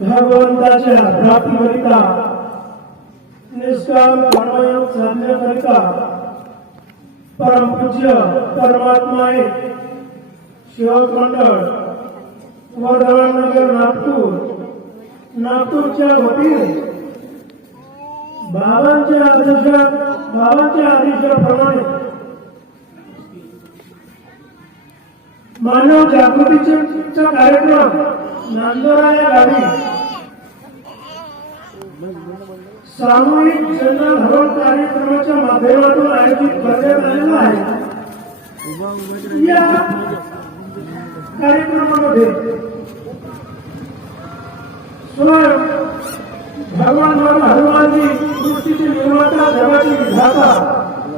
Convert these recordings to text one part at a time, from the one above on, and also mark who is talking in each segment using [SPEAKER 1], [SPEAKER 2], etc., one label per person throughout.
[SPEAKER 1] भगवंताच्या प्राप्तीकरिता निष्काम कर्मयोग साधण्याकरिता परमपूज्य परमात्माए शिवक मंडळ वर्धमाननगर नागपूर नागपूरच्या वतीने बाबांच्या आदेशात बाबांच्या आदेशाप्रमाणे मानव जागृतीचा कार्यक्रम नांदोरा या गावी सामूहिक जनधरण कार्यक्रमाच्या माध्यमातून आयोजित करण्यात आलेला आहे. या कार्यक्रमामध्ये स्वयं भगवान बाबा हनुमानजी सृष्टीचे निर्माता जगाची विधाता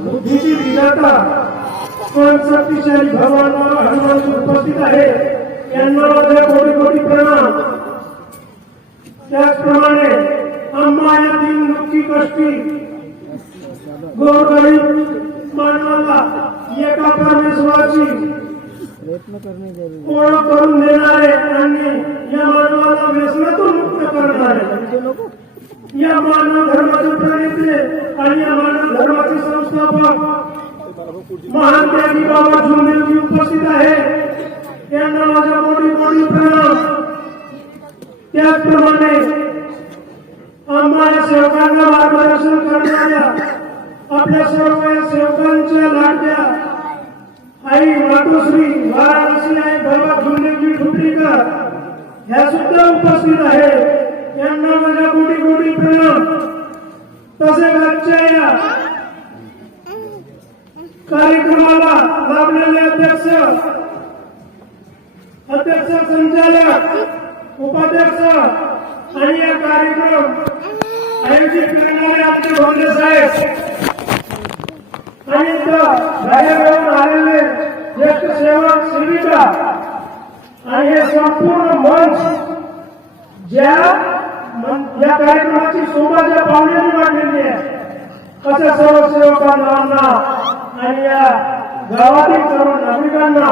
[SPEAKER 1] बुद्धीची विधाता पण शक्तिशाली भगवान बाबा हनुमानजी उपस्थित आहे यांना माझ्या कोटी कोटी प्रणाम. त्याचप्रमाणे आम्हा या तीन दुःखी कष्टी. गोरगरीब मानवाला एका परमेश्वराची ओळख करून देणारे आणि या मानवाला व्यसनातून मुक्त करणारे या मानव धर्माचे प्रणेते आणि या मानव धर्माचे संस्थापक महान त्यागी बाबा झुंबेजी उपस्थित आहे. त्यांना माझा मोठी मोठी प्रणाम. त्याचप्रमाणे आम्हाला सेवकांना मार्गदर्शन करणाऱ्या आपल्या सर्व या सेवकांच्या लाडक्या आई मातोश्री वाराणसी आई बाबा गुंडेजी ठुपरीकर ह्या सुद्धा उपस्थित आहे. यांना माझ्या कोटी कोटी प्रणाम. तसेच आजच्या या कार्यक्रमाला लाभलेले अध्यक्ष अध्यक्ष संचालक उपाध्यक्ष आणि या कार्यक्रम आयोजित करणारे आमचे भोंडे साहेब. आणि इथं बाहेरून आलेले ज्येष्ठ सेवक सेविका आणि हे संपूर्ण मंच ज्या या कार्यक्रमाची शोभा ज्या पाहुण्यांनी वाढलेली आहे अशा सर्व सेवकांना आणि या गावातील सर्व नागरिकांना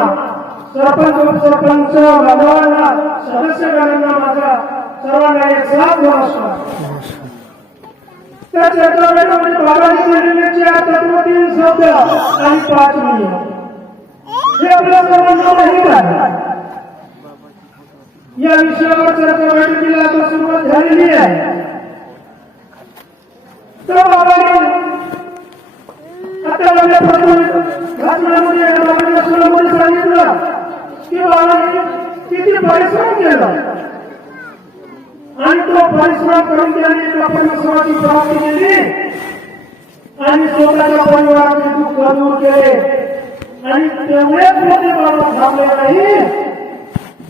[SPEAKER 1] सरपंच उपसरपंच बांधवांना सदस्यगणांना माझा सर्वांना एक साथ नमस्कार. त्या चर्चावेळेमध्ये बाबाजी दिलेले चार तत्वतील शब्द आणि पाच नियम हे आपल्या सर्वांना माहीत आहे या विषयावर चर्चा बैठकीला आता सुरुवात झालेली आहे. तर बाबाने आता आपल्या प्रथम भाषणामध्ये या सांगितलं. की बाबाने किती परिश्रम केला? आणि तो परिश्रम करून त्याने एका परमेश्वराची प्राप्ती केली. आणि स्वतःच्या परिवाराचे दुःख दूर केले. आणि तेवढेच मध्ये मला थांबले नाही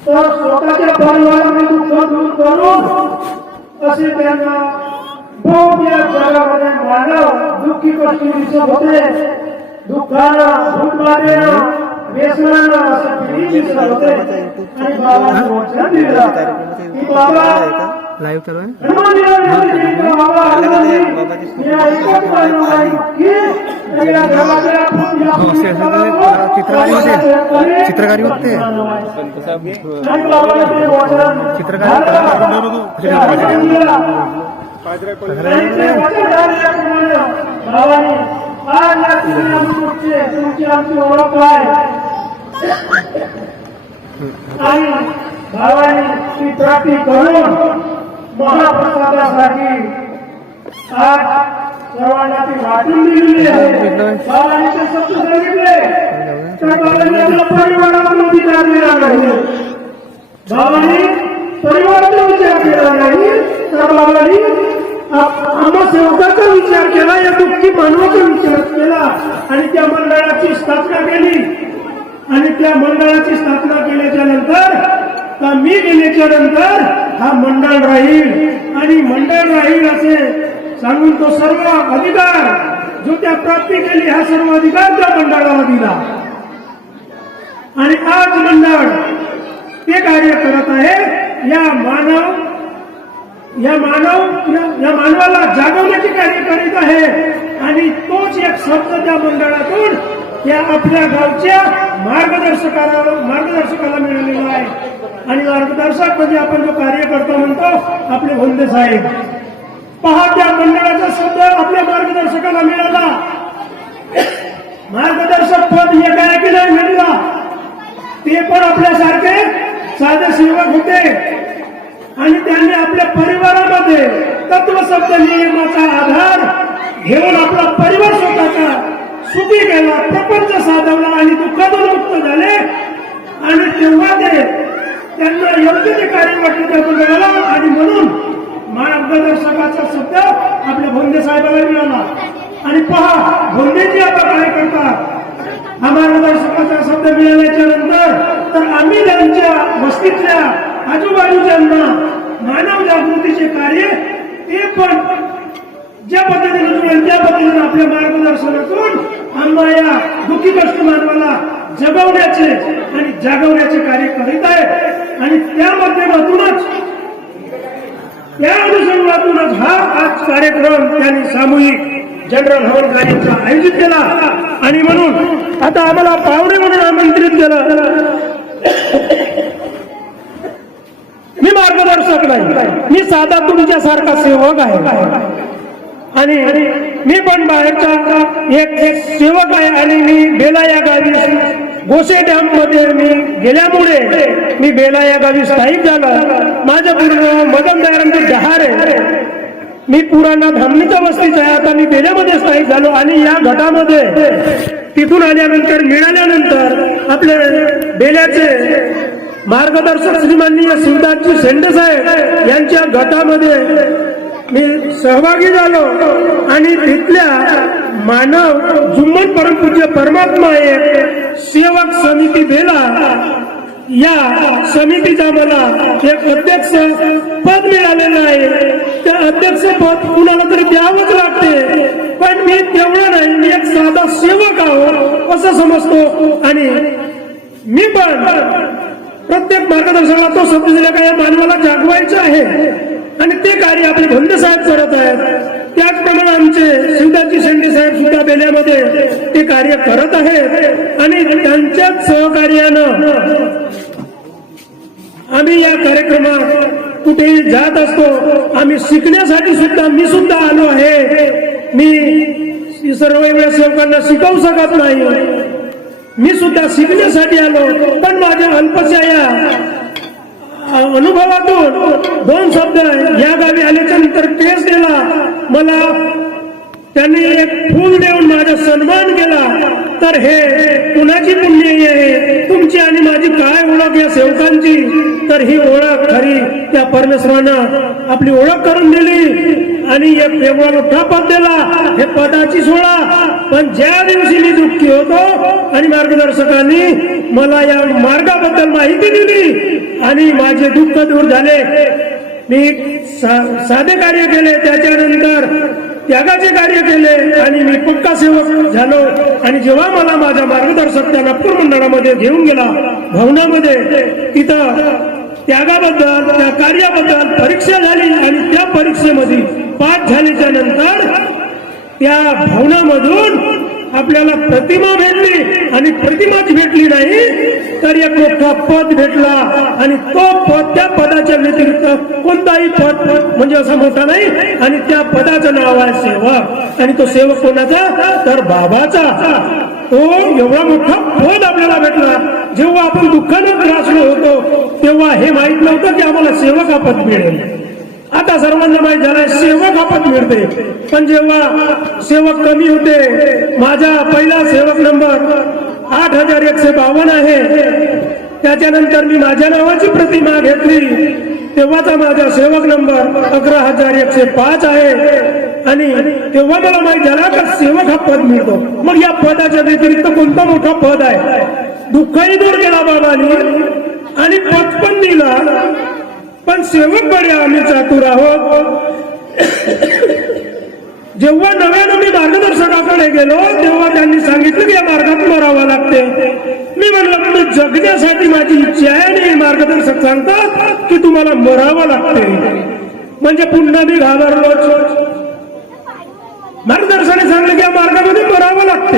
[SPEAKER 1] तर स्वतःच्या परिवाराचे दुःख दूर करून असे त्यांना खूप या जगामध्ये मानव दुःखी कष्टी दिसत होते. दुःखानं भूतबाधेनं व्यसनानं असं पिढी दिसत होते. आणि बाबांनी वचन दिलं. की बाबा
[SPEAKER 2] लाईव्ह चालू आहे चित्रकारी होते. चित्रकारी होते.
[SPEAKER 1] आणि करून महाप्रसादासाठी आज सर्वांना ती वाटून दिलेली आहे. भावाने ते शब्द सांगितले तर बाबांना आपला विचार केला नाही. बाबांनी परिवाराचा विचार केला नाही. तर बाबांनी आम्हा सेवकाचा विचार केला या दुःखी मानवाचा विचार केला आणि त्या मंडळाची स्थापना केली. आणि त्या मंडळाची स्थापना केल्याच्यानंतर का मी गेल्याच्यानंतर हा मंडळ राहील. आणि मंडळ राहील असे सांगून तो सर्व अधिकार जो त्या प्राप्ती केली हा सर्व अधिकार त्या मंडळाला दिला. आणि आज मंडळ ते कार्य करत आहे या मानव या मानव या- या मानवाला जागवण्याचे कार्य करीत आहे. आणि तोच एक शब्द त्या मंडळातून या आपल्या गावच्या मार्गदर्शकाला मार्गदर्शकाला मिळालेला आहे. आणि मार्गदर्शक म्हणजे आपण जो कार्यकर्ता म्हणतो आपले होंदे साहेब. पहा त्या मंडळाचा शब्द आपल्या मार्गदर्शकाला मिळाला. मार्गदर्शक पद हे काय की नाही मिळला ते पण आपल्यासारखे साधे सेवक होते. आणि त्यांनी आपल्या परिवारामध्ये तत्वशब्द नियमाचा आधार घेऊन आपला परिवार स्वतःचा सुखी केला प्रपंच साधवला आणि दुःखातून मुक्त झाले. आणि तेव्हा ते त्यांना योग्य ते कार्य वाटले त्या मिळालं. आणि म्हणून मार्गदर्शकाचा शब्द आपल्या भोंदे साहेबाला मिळाला. आणि पहा भोंदेजी आता काय करतात हा मार्गदर्शकाचा शब्द मिळाल्याच्या नंतर तर आम्ही त्यांच्या वस्तीतल्या आजूबाजूच्यांना मानव जागृतीचे कार्य ते पण ज्या पद्धतीने जुळेल त्या पद्धतीने आपल्या मार्गदर्शनातून आम्हा या दुःखी कष्ट मानवाला जगवण्याचे आणि जागवण्याचे कार्य करीत आहे आणि त्या माध्यमातूनच त्या अनुषंगातूनच हा आज कार्यक्रम त्यांनी सामूहिक जनरल हवन कार्यक्रम आयोजित केला. आणि म्हणून आता आम्हाला पाहुणे म्हणून आमंत्रित केलं. मी मार्गदर्शक नाही. मी साधा तुमच्यासारखा सेवक आहे. आणि मी पण बाहेरचा एक एक सेवक आहे आणि मी बेला या गावी गोसे डॅममध्ये मी गेल्यामुळे मी बेला या गावी स्थायिक झाला. माझं पूर्ण मदन दयारांचे डहार आहे. मी पुराणा धामणीच्या वस्तीचा आहे. आता मी बेल्यामध्ये स्थायिक झालो आणि या गटामध्ये तिथून आल्यानंतर मिळाल्यानंतर आपले बेल्याचे मार्गदर्शक श्रीमाननीय शिवदासजी शेंडे साहेब यांच्या गटामध्ये मी सहभागी झालो आणि तिथल्या मानव जुम्मन परमपूज्य परमात्मा एक सेवक समिती बेला या समितीचा मला एक अध्यक्ष पद मिळालेलं आहे. त्या अध्यक्ष पद कुणाला तरी द्यावंच लागते. पण मी तेवढं नाही मी एक साधा सेवक आहो असं समजतो. आणि मी पण प्रत्येक मार्गदर्शनाला तो शब्द दिला का या मानवाला जागवायचं आहे. आणि ते कार्य आपले भंड साहेब करत आहेत. त्याचप्रमाणे आमचे शिवदाजी शेंडे साहेब सुद्धा बेल्यामध्ये ते कार्य करत आहेत. आणि त्यांच्याच सहकार्यानं आम्ही या कार्यक्रमात कुठेही जात असतो. आम्ही शिकण्यासाठी सुद्धा मी सुद्धा आलो आहे. मी सर्व वेळा सेवकांना शिकवू शकत नाही. मी सुद्धा शिकण्यासाठी आलो. पण माझ्या अल्पशा या अनुभवातून दोन शब्द या गावी आल्याच्यानंतर टेस्ट दिला मला त्यांनी एक फूल देऊन माझा सन्मान केला. तर हे कुणाची पुण्याई आहे? तुमची आणि माझी काय ओळख या सेवकांची? तर ही ओळख खरी त्या परमेश्वरानं आपली ओळख करून दिली आणि एक एवढा मोठा पद दिला. हे पदाची सोळा. पण ज्या दिवशी मी दुःखी होतो आणि मार्गदर्शकांनी मला या मार्गाबद्दल माहिती दिली आणि माझे दुःख दूर झाले मी सा- साधे कार्य केले. त्याच्यानंतर त्यागाचे कार्य केले आणि मी पक्का सेवक झालो. आणि जेव्हा मला माझ्या मार्गदर्शक त्या नागपूर मंडळामध्ये घेऊन गेला भवनामध्ये तिथं त्यागाबद्दल त्या कार्याबद्दल परीक्षा झाली आणि त्या परीक्षेमध्ये पास झाल्याच्यानंतर त्या भवनामधून आपल्याला प्रतिमा भेटली आणि प्रतिमाच भेटली नाही तर एक मोठा पद भेटला. आणि तो पद त्या पदाच्या व्यतिरिक्त कोणताही पद म्हणजे असा मोठा नाही आणि त्या पदाचं नाव आहे सेवक. आणि तो सेवक कोणाचा? तर बाबाचा. तो एवढा मोठा पद आपल्याला भेटला. जेव्हा आपण दुःखानं त्रासलो होतो तेव्हा हे माहीत नव्हतं की आम्हाला सेवक हा पद मिळेल. आता सर्वांना माहीत झालंय सेवक आपण मिळते. पण जेव्हा सेवक कमी होते माझा पहिला सेवक नंबर आठ हजार एकशे बावन्न आहे. त्याच्यानंतर मी माझ्या नावाची प्रतिमा घेतली. तेव्हाचा माझा सेवक नंबर अकरा हजार एकशे पाच आहे. आणि तेव्हा मला माहीत झाला का सेवक हा पद मिळतो. मग या पदाच्या व्यतिरिक्त कोणता मोठा पद आहे? दुःखही दूर केला बाबांनी. आणि पद पण दिला. पण सेवक बरे आम्ही चातुर आहोत. जेव्हा नव्यानं मी मार्गदर्शकाकडे गेलो तेव्हा त्यांनी सांगितलं की या मार्गात मरावं लागते. मी म्हणलं मी जगण्यासाठी माझी इच्छा आहे आणि हे मार्गदर्शक सांगतात की तुम्हाला मरावं लागते. म्हणजे पुन्हा मी घाबरलोच. मार्गदर्शनाने सांगलं की या मार्गामध्ये मरावं लागते.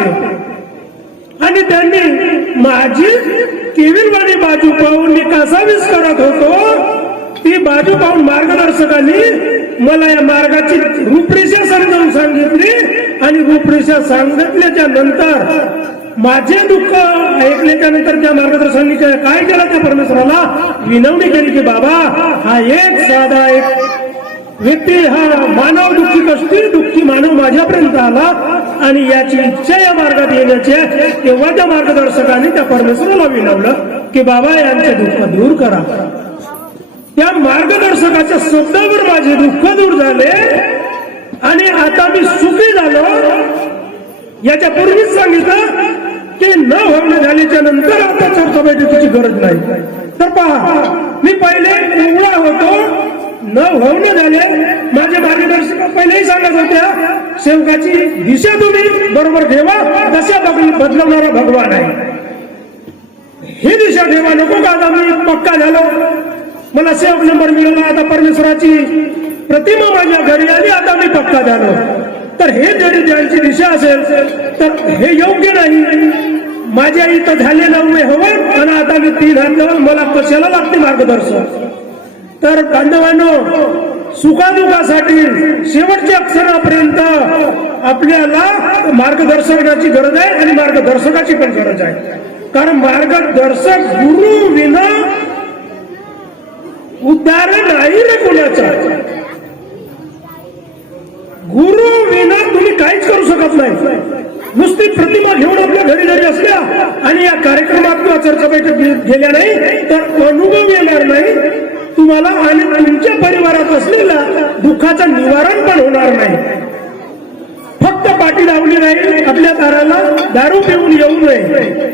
[SPEAKER 1] आणि त्यांनी माझी केविलवाणी बाजू पाहून मी कसावीस करत होतो ती बाजू पाहून मार्गदर्शकांनी मला या मार्गाची रूपरेषा समजावून सांगितली आणि रूपरेषा सांगितल्याच्या नंतर माझे दुःख ऐकल्याच्या नंतर त्या मार्गदर्शकांनी काय केलं त्या परमेश्वराला विनवणी केली की बाबा हा एक साधा एक व्यक्ती हा मानव दुःखी कसती दुःखी मानव माझ्यापर्यंत आला आणि याची इच्छा या मार्गात येण्याची तेव्हा त्या मार्गदर्शकाने त्या परमेश्वराला विनवलं की बाबा यांचे दुःख दूर करा. त्या मार्गदर्शकाच्या शब्दावर माझे दुःख दूर झाले. आणि आता मी सुखी झालो. याच्या पूर्वीच सांगितलं की न होणे झाल्याच्यानंतर आता चौथा बैठकीची गरज नाही. तर पहा मी पहिले एवढा होतो न होणे झाले. माझे मार्गदर्शक पहिलेही सांगत होत्या सेवकाची दिशा तुम्ही बरोबर ठेवा तशा बदल- बदलवणारा भगवान आहे. ही दिशा ठेवा नको का आता मी पक्का झालो. मला सेफ नंबर मिळाला आता परमेश्वराची. प्रतिमा माझ्या घरी आली आता मी पक्का झालो तर हे जरी ज्यांची दिशा असेल तर हे योग्य नाही. माझ्या इथं झाले नववे हवं आणि आता मी तीन हात लावून मला कशाला लागते मार्गदर्शन? तर बांधवांनो सुखादुखासाठी शेवटच्या अक्षरापर्यंत आपल्याला मार्गदर्शकाची गरज आहे आणि मार्गदर्शकाची पण गरज आहे. कारण मार्गदर्शक गुरु विना उदाहरण नाही रे कोणाचा? गुरु विना तुम्ही काहीच करू शकत नाही. नुसती प्रतिमा घेऊन आपल्या घरी घरी असल्या आणि या कार्यक्रमात किंवा चर्चा बैठक गेल्या नाही तर अनुभव येणार नाही. तुम्हाला आणि तुमच्या परिवारात असलेल्या दुःखाचं निवारण पण होणार नाही. फक्त पाठी लावली नाही आपल्या दाराला दारू पिऊन येऊ नये.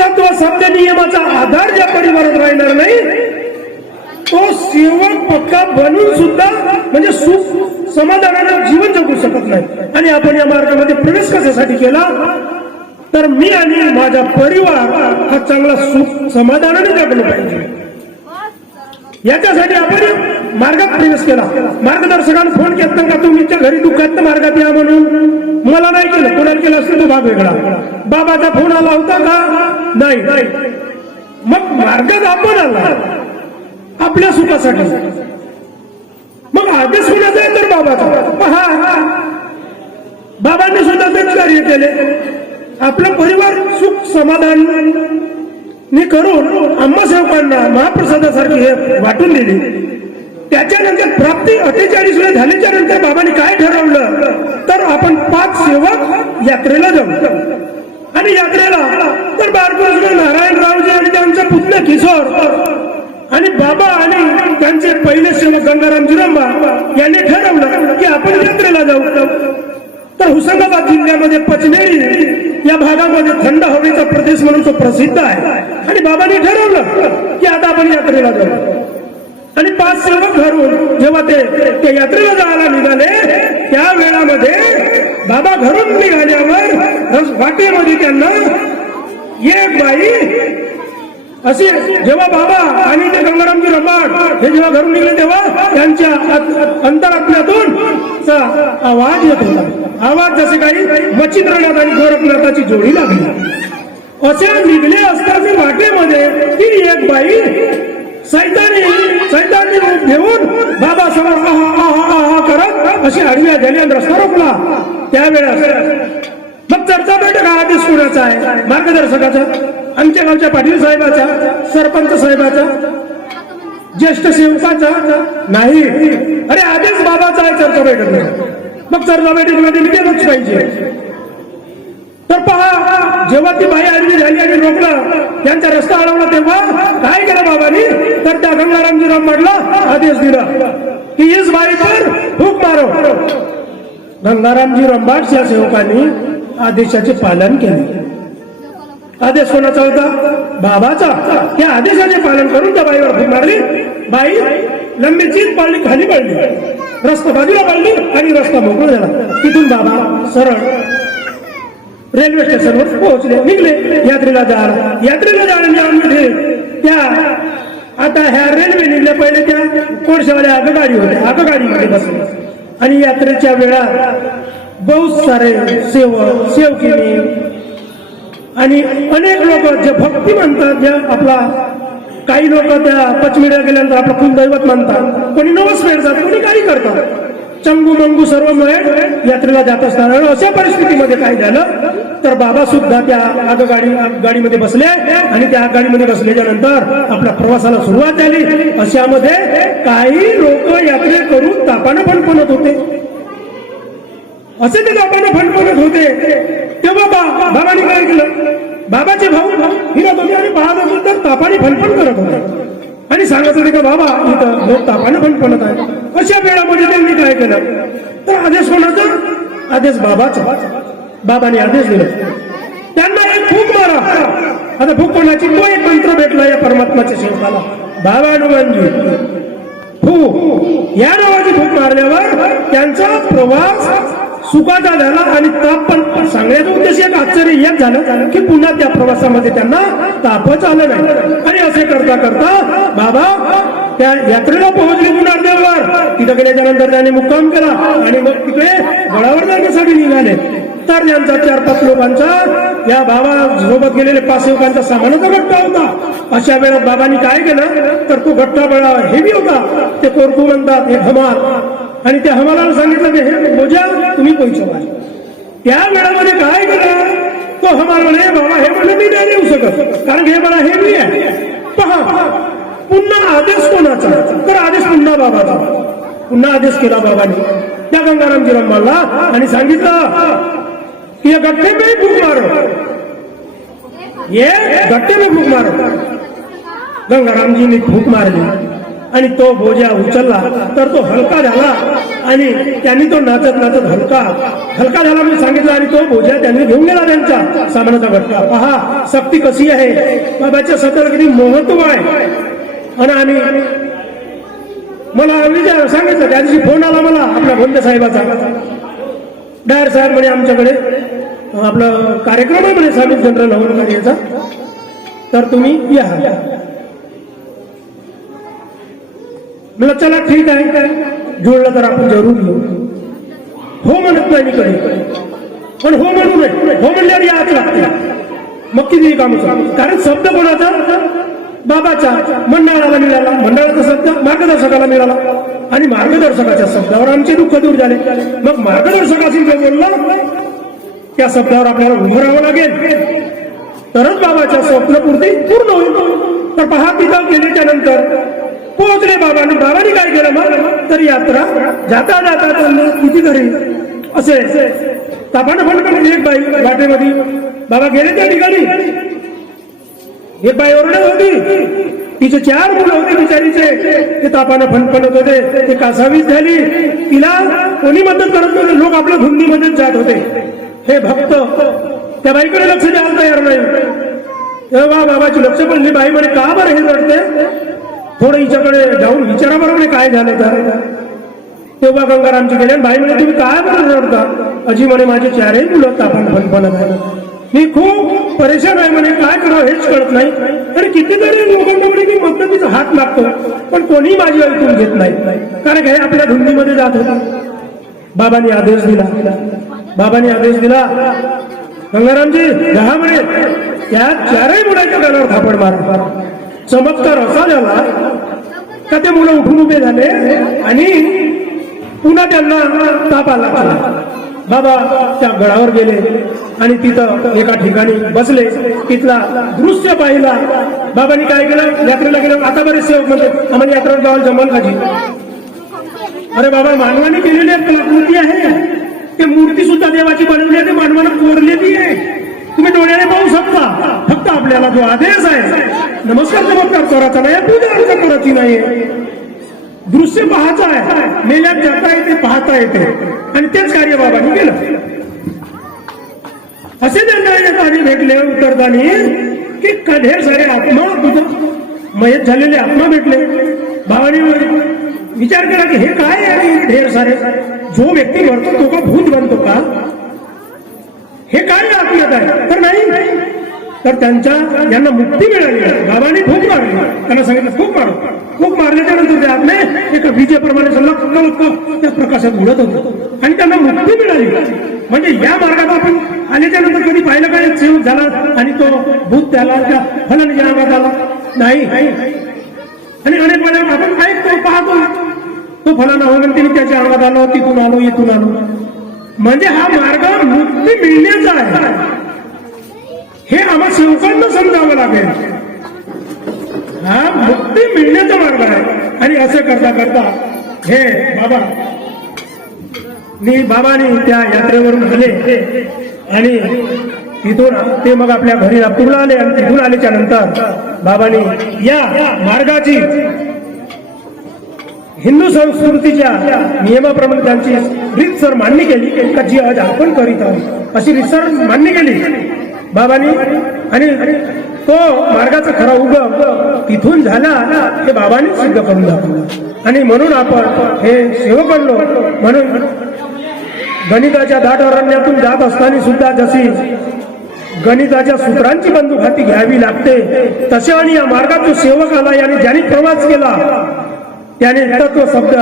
[SPEAKER 1] तत्व शब्द नियमाचा आधार ज्या परिवारात राहणार नाही हो, तो सेवक पक्का बनून सुद्धा म्हणजे सुख समाधानानं जीवन जगू शकत नाही. आणि आपण या मार्गामध्ये प्रवेश कशासाठी केला? तर मी आणि माझा परिवार हा चांगला सुख समाधानाने जगलो पाहिजे. याच्यासाठी आपण मार्गात प्रवेश केला. मार्गदर्शकानं फोन केला का तुमच्या घरी दुःखात मार्गात या म्हणून. मला नाही केलं. कोणाला केलं असेल तो भाग वेगळा. बाबाचा फोन आला होता का? नाही. मग मार्गात आपण आला. आपल्या सुखासाठी. मग आदेश कुणाचा आहे तर बाबाचा? हा बाबांनी सुद्धा तेच कार्य केले. आपला परिवार सुख समाधान ने करून आम्हासाहेबांना महाप्रसादासारखी हे वाटून दिली. त्याच्यानंतर प्राप्ती अठ्ठेचाळीस वेळ झाल्याच्यानंतर बाबांनी काय ठरवलं? तर आपण पाच सेवक यात्रेला जाऊ. आणि यात्रेला तर बाळकृष्ण नारायणरावजी आणि त्यांचा पुतण्या किशोर आणि बाबा आणि त्यांचे पहिले सेवक गंगाराम जिरंबा यांनी ठरवलं की आपण यात्रेला जाऊ. तर हुसंगाबाद जिल्ह्यामध्ये पचनेरी या भागामध्ये थंड हवेचा प्रदेश म्हणून तो प्रसिद्ध आहे. आणि बाबांनी ठरवलं की आता आपण यात्रेला जाऊ. आणि पाच सेवक घरून जेव्हा ते यात्रेला जायला निघाले त्या वेळामध्ये बाबा घरून निघाल्यावर वाटेमध्ये त्यांना एक बाई असे जेव्हा बाबा आणि ते गंगारामजी रंबाड हे जेव्हा घरून निघले तेव्हा त्यांच्या अंतरात्म्यातून आवाज येत होता. आवाज जसे काही मच्छिंद्रनाथ आणि गोरखनाथाची जोडी लागली. असे निघले असताना वाटेमध्ये ती एक बाई सैतानी सैतानी रूप घेऊन बाबा समोर आहा आहा आहा करत अशी आडव्या झाली आणि रस्ता रोखला. त्यावेळेस मग चर्चा बैठक हा आदेश कुणाचा आहे मार्गदर्शकाचा आमच्या गावच्या पाटील साहेबाचा सरपंच साहेबाचा ज्येष्ठ सेवकाचा नाही. अरे आदेश बाबाचा आहे चर्चा बैठक मग चर्चा बैठकीमध्ये मी गेलोच पाहिजे. तर पहा जेव्हा ती बाई आडवी झाली आणि रोखलं त्यांचा रस्ता अडवला तेव्हा काय केलं बाबानी? तर त्या गंगारामजीराम म्हटला आदेश दिला. की इस बाई पर हुक मारो गंगारामजी रंबाट या सेवकांनी आदेशाचे पालन केले. आदेश कोणाचा होता? बाबाचा. त्या आदेशाचे पालन करून त्या बाईवर मारली बाई लंबी चीज पडली खाली पडली. रस्ता बाजूला पडली आणि रस्ता मोकळा झाला. तिथून बाबा सरळ रेल्वे स्टेशनवर पोहोचले. निघले. यात्रेला जायला यात्रेला जाण्यामध्ये त्या आता ह्या रेल्वे निघल्या पहिले त्या कोळशावाल्या आगगाडी होत्या. आगगाडीमध्ये बसले. आणि यात्रेच्या वेळा बहुत सारे सेवक सेवकिनी आणि अनेक लोक जे भक्ती म्हणतात जे आपला काही लोक त्या पचमिड्या गेल्यानंतर आपलं कुलदैवत मानतात. कोणी नवस फेडतात कोणी काही करतात. चंगू मंगू सर्व मिळेल यात्रेला जात असताना अशा परिस्थितीमध्ये काय झालं तर बाबा सुद्धा त्या आगगाडी गाडीमध्ये बसले आणि त्या आगगाडीमध्ये बसल्याच्या नंतर आपल्या प्रवासाला सुरुवात झाली. अशामध्ये काही लोक यात्रे करून तापानं फणफणत होते. असे ते बाबांना फणफणत होते. तेव्हा बा बाबांनी काय केलं? बाबाचे भाऊ फिरत होते आणि पाहत असेल तर तापाने फणफण करत होते. आणि सांगत होते का बाबा इथं लोक तापाने फणफणत आहे अशा वेळामध्ये त्यांनी काय केलं? तर आदेश कोणाचा? आदेश बाबाचा. बाबाने आदेश दिला. त्यांना एक फूक मारा. आता फूक कोणाची? तो एक मंत्र भेटला या परमात्माच्या शेवटाला बाबा हनुमानजी फू या नावाची फूक मारल्यावर त्यांचा प्रवास सुखाचा झाला आणि ताप पण सांगण्याचा उद्देश एक आश्चर्य एक झालं की पुन्हा त्या प्रवासामध्ये त्यांना तापच आलं नाही. आणि असे करता करता बाबा त्या यात्रेला पोहोचले गुणार्देवर तिथं गेल्याच्यानंतर त्याने मुक्काम केला आणि मग तिकडे गडावर जाण्यासाठी निघाले. तर त्यांचा चार पाच लोकांचा या बाबा सोबत गेलेले पाच लोकांचा सामानाचा गट्टा होता. अशा वेळेला बाबांनी काय केलं? तर तो गट्टा बळा हेवी होता. ते कोरकू म्हणतात हे हमाल आणि त्या हमालाला सांगितलं की हे बोजा तुम्ही पोहोचवा त्या वेळामध्ये काय केलं तो हमाल म्हणे बाबा हे म्हणे मी नाही देऊ शकत कारण हे मला मी आहे. पहा पुन्हा आदेश कोणाचा? तर आदेश पुन्हा बाबाचा. पुन्हा आदेश केला बाबाने. त्या गंगारामजी रंबाला आणि सांगितलं की या गट्टे में भूक फूक मारो. ये गट्टे में फूक मारो. गंगारामजीने फूक मारली. आणि तो बोजा उचलला तर तो हलका झाला आणि त्यांनी तो नाचत नाचत हलका हलका झाला मी सांगितलं आणि तो बोजा त्यांनी घेऊन गेला त्यांच्या सामानाचा घटका. पहा सक्ती कशी आहे? बाबाच्या सतर किती महत्त्व आहे. आणि आम्ही मला विचार सांगितलं त्या दिवशी फोन आला मला आपल्या भोंडे साहेबाचा. डायर साहेब म्हणे आमच्याकडे आपलं कार्यक्रम आहे म्हणे स्वामी जनरल हवन कार्याचा तर तुम्ही या. म्हणलं चला ठीक आहे काय जुळलं तर आपण जरूर घेऊ हो म्हणत नाही मी कधी. पण हो म्हणू नये. हो म्हणल्यावर याच लागते. मग किती काम कारण शब्द कोणाचा? बाबाचा. मंडळाला मिळाला. मंडळाचा शब्द मार्गदर्शकाला मिळाला. आणि मार्गदर्शकाच्या शब्दावर आमचे दुःख दूर झाले. मग मार्गदर्शकाशी जे बोलला त्या शब्दावर आपल्याला उभं राहावं लागेल. तरच बाबाच्या स्वप्नपूर्ती पूर्ण होईल. तर पहा पिता गेल्याच्यानंतर पोहोचले बाबांनी बाबांनी काय केलं मग? तर यात्रा जाता जाता त्यांना किती घरी? असे. तापानं करून एक बाई वाटेमध्ये बाबा गेले त्या ठिकाणी. एक बाई ओरडत होती. तिचे चार मुलं होते बिचारीचे. ते तापानं फणफणत होते. ते कासावीस झाली. तिला कोणी मदत करत नव्हते. लोक आपल्या धुंदीमध्ये जात होते. हे भक्त त्या बाईकडे लक्ष द्यायला तयार नाही. तेव्हा बाबाची लक्ष पडली. बाई म्हणे का बरं हे रडते? थोडं हिच्याकडे जाऊन विचारा म्हणे काय झालं तर? तेव्हा गंगारामची गेले बाई म्हणे तुम्ही काय बरं रडता अजी म्हणे माझे चारही मुलं तापण फणफणत मी खूप परेशान आहे म्हणे काय करावं हेच कळत नाही. आणि कितीतरी लोकांना मी मदतीचा हात लागतो पण कोणी माझी ऐकून घेत नाही. कारण हे आपल्या धुंदीमध्ये जात होता. बाबांनी आदेश दिला. बाबांनी आदेश दिला गंगारामजी दहा म्हणे. त्या चारही मुलाच्या गालावर थापड मारा. चमत्कार असा झाला का ते मुलं उठून उभे झाले आणि पुन्हा त्यांना ताप आला. बाबा त्या गडावर गेले आणि तिथं एका ठिकाणी बसले. तिथला दृश्य पाहिला. बाबांनी काय केलं? यात्रेला गेलं. आता बरेच सेवक म्हणते आम्हाला यात्रेवर जावं जमल खाजी. अरे बाबा मानवाने केलेली एक आहे. ते मूर्ती सुद्धा देवाची बनवली आहे. ते मानवानं कोरलेली आहे. तुम्ही डोळ्याने पाहू शकता. फक्त आपल्याला जो आदेश आहे नमस्कार चमत्कार करायचा नाही पूजा अर्चा करायची नाही दृश्य पाहायचं आहे. मेल्यात जाता येते पाहता येते. आणि तेच कार्य बाबांनी केलं. असे निर्णय एक कार्य भेटले उतरताना की ढेर सारे आत्मा मयत झालेले आत्मा भेटले. बाबांनी विचार केला की हे काय आहे? ढेर सारे. जो व्यक्ती मरतो तो का भूत बनतो का? हे काय आत्म्यात आहे? तर नाही. तर त्यांच्या यांना मुक्ती मिळाली. बाबाने खूप मारली. त्यांना सांगितलं खूप मार. खूप मारल्याच्या नंतर ते आपले एका विजेप्रमाणे त्या प्रकाशात उडत होतो. आणि त्यांना मुक्ती मिळाली. म्हणजे या मार्गात आपण आल्याच्यानंतर कधी पाहिलं काय? सेव झाला आणि तो भूत त्याला त्या फलाच्या अंगात आला. नाही. आणि अनेक वेळा आपण ऐकतो पाहतो? तो फलाना वगैरे त्याच्या अंगात आलो तिथून आलो इथून आलो. म्हणजे हा मार्ग मुक्ती मिळण्याचा आहे. हे आम्हा सेवकांना समजावं लागेल. हा मुक्ती मिळण्याचा मार्ग आहे. आणि असं करता करता हे बाबा मी बाबानी त्या यात्रेवरून आले. आणि तिथून ते मग आपल्या घरी नागपूरला आले आणि तिथून आल्याच्यानंतर बाबांनी या मार्गाची हिंदू संस्कृतीच्या नियमाप्रमाणे त्यांची रीतसर मांडणी केली का जी आज आपण करीत आहोत अशी रीतसर मांडणी केली. बाबांनी आणि तो मार्गाचा खरा उगम तिथून झाला हे बाबांनी सिद्ध करून दाखवलं. आणि म्हणून आपण हे सेवक बनलो म्हणून गणिताच्या दाट अरण्यातून जात असताना सुद्धा जशी गणिताच्या सूत्रांची बंदूक हाती घ्यावी लागते तसे आणि या मार्गात जो सेवक आला याने ज्याने प्रवास केला त्याने तत्व शब्द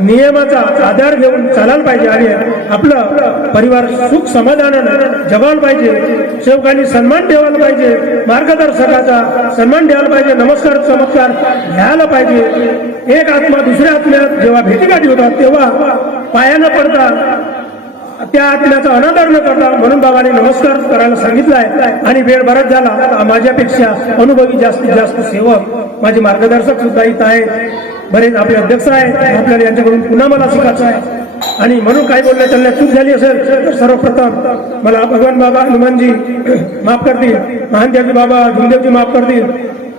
[SPEAKER 1] नियमाचा आधार घेऊन चालायला पाहिजे आणि आपलं परिवार सुख समाधानानं जगायला पाहिजे. सेवकांनी सन्मान ठेवायला पाहिजे. मार्गदर्शकाचा सन्मान ठेवायला पाहिजे. नमस्कार चमत्कार घ्यायला पाहिजे. एक आत्मा दुसऱ्या आत्म्यात जेव्हा भेटीगाठी होतात तेव्हा पायानं पडता त्या आत्म्याचा अनादर न करता म्हणून बाबाने नमस्कार करायला सांगितलाय. आणि वेळ बराच झाला. माझ्यापेक्षा अनुभवी जास्तीत जास्त सेवक माझे मार्गदर्शक सुद्धा इथं आहेत. बरेच आपले अध्यक्ष आहे आपल्याला यांच्याकडून पुन्हा मला शिकायचं आहे. आणि म्हणून काय बोललं त्यांना चूक झाली असेल. तर सर्वप्रथम मला भगवान बाबा हनुमानजी माफ करतील महानदेवजी बाबा झुमदेवजी माफ करतील.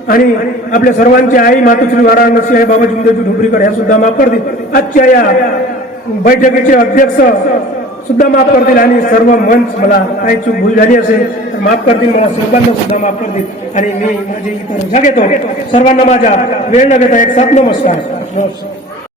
[SPEAKER 1] आणि आपल्या सर्वांची आई मातोश्री वाराणसी आहे बाबा झुमदेवजी ढोबरीकर ह्या सुद्धा माफ करतील. आजच्या या बैठकीचे अध्यक्ष सुद्धा माफ करतील आणि सर्व मंच मला काही चूक भूल झाली असेल तर माफ करतील. मला सर्वांना सुद्धा माफ करतील. आणि मी माझी इतर रजा घेतो सर्वांना माझ्या वेळ न घेता एक सात नमस्कार. नमस्कार.